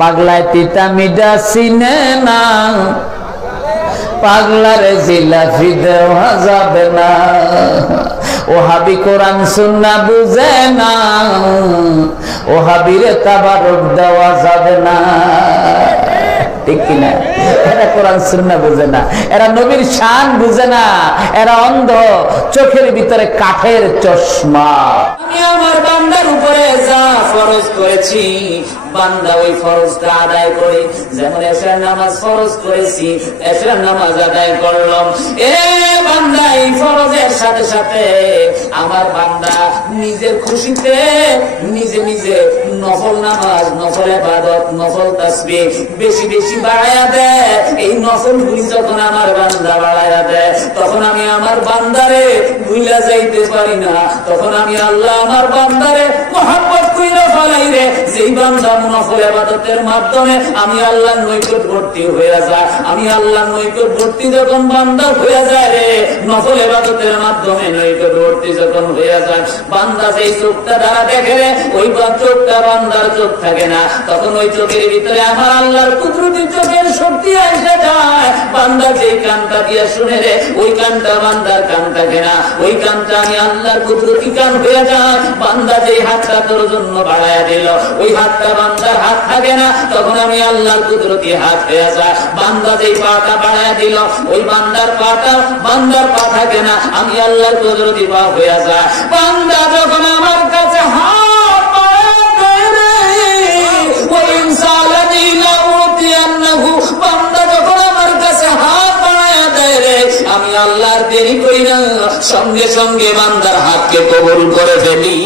পাগলায় তিতা মিঠা চিনে না, পাগলারে জিলাফি দেওয়া যাবে না। ওহাবি কোরআন সুন্নাহ বুঝে না, ওহাবিরে তাবারুক দেওয়া যাবে না। ঠিক কিনা? এরা কোরআন সুন্নাহ বুঝে না, এরা নবীর শান বুঝে না, এরা অন্ধ, চোখের ভিতরে কাঠের চশমা। আমি আমার বান্দার উপরে যা ফরজ করেছি, বান্দা ওই ফরজটা আদায় করে, যেমন এশার নামাজ ফরজ করেছি, এশার নামাজ আদায় করলাম। এ বান্দা, এই ফরজের সাথে সাথে আমার বান্দা নিজের খুশিতে নিজে নিজে নফল নামাজ, নফল ইবাদত, নফল তাসবিহ বেশি বেশি বাড়ায়া দেয়। এই নফল গুলি যখন আমার বান্দা বাড়ায়া দেয়, তখন আমি আমার বান্দারে ভুইলা যাইতে পারি না। তখন আমি আল্লাহ আমার বান্দারে মহব্বত কইরা ফেলাই রে। যেই বান্দা নফল ইবাদতের মাধ্যমে আমি আল্লাহর নৈকটবর্তী হয়ে যায়, আমি আল্লাহর নৈকটবর্তী যখন বান্দা হয়ে যায় রে, নফল ইবাদতের মাধ্যমে নৈকটবর্তী যখন হয়ে যায়, বান্দা যেই চোখটা দ্বারা দেখে রে, ওই চোখটা বান্দার চোখ থাকে না। তখন ওই চোখের ভিতরে আমার আল্লাহর কুদরতি চোখের শক্তি এসে যায়। বান্দা যেই কানটা দিয়ে শুনে রে, ওই কানটা বান্দার কান থাকে না, ওই কানটা আমি আল্লাহর কুদরতি কান হয়ে যায়। বান্দা যেই হাতটা তোর জন্য বাড়ায়া দিল, ওই হাতটা বান্দার হাত থাকে না, তখন আমি আল্লাহর কুদরতি হাত হয়ে যায়। বান্দা যেই পাটা বাড়ায়া দিল, ওই বান্দার পাটা বান্দার পা থাকে না, আমি আল্লাহর কুদরতি পা হয়ে যায়। বান্দা যখন আমার কাছে হাত বাড়ায়া দেয় রে, ওই ইনসালানি লাউতিয়ান্নাহু, বান্দা যখন আমার কাছে হাত বাড়ায়া দেয় রে, আমি আল্লাহর দেরি করি না, সঙ্গে সঙ্গে বান্দার হাতকে কবুল করে ফেলি।